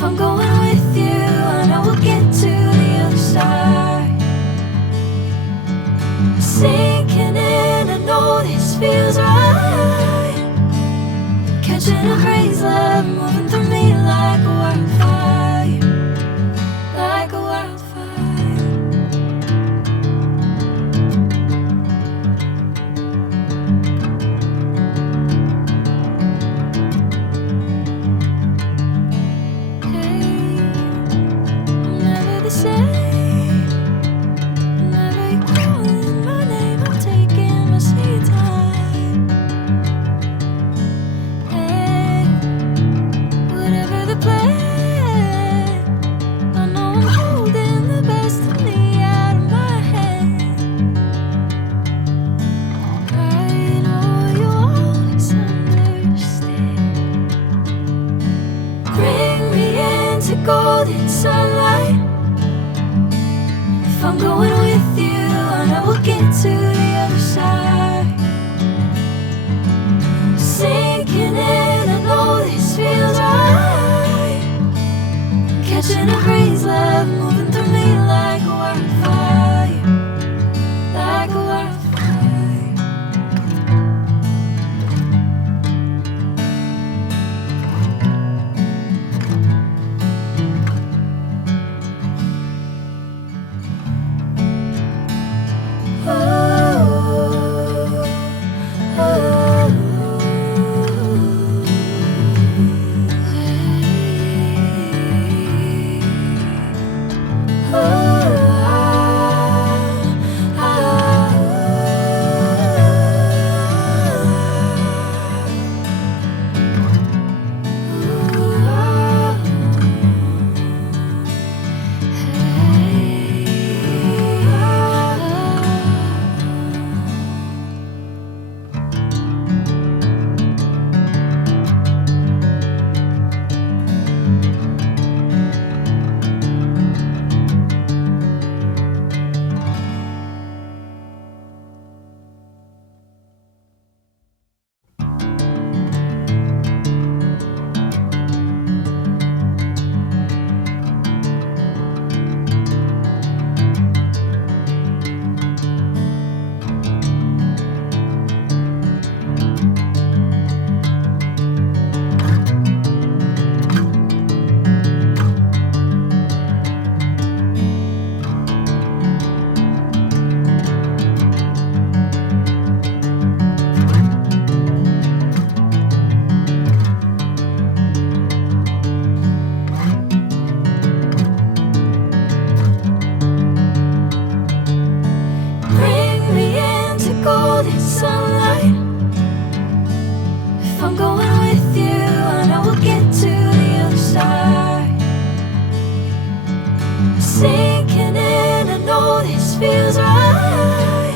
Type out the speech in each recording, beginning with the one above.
If I'm going with you, I know we'll get to the other side. Sinking in, I know this feels right. Catching a crazy love, moving through me like a wildfire, like a wildfire. Golden sunlight. If I'm going with you, I know we'll get to the other side. Sinking in, I know this feels right. Catching a crazy love, moving through me like a wildfire, like a wildfire. Sunlight. If I'm going with you, I know we'll get to the other side. Sinking in, I know this feels right.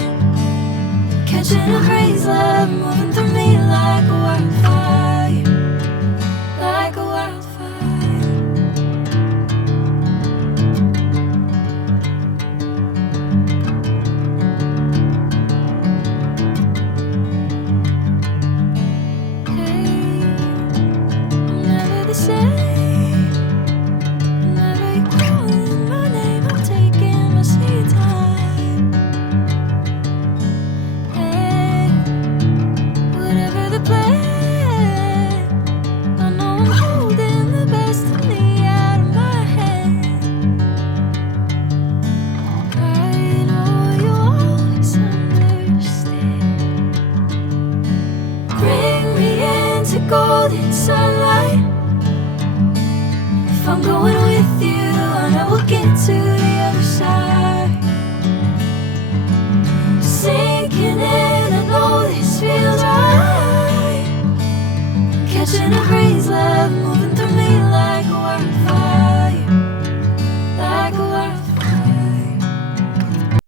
Catching a crazy love, moving through me like a wildfire, like a wildfire. Golden sunlight. If I'm going with you, I know we'll get to the other side. Sinking in, I know this feels right. Catching a crazy love.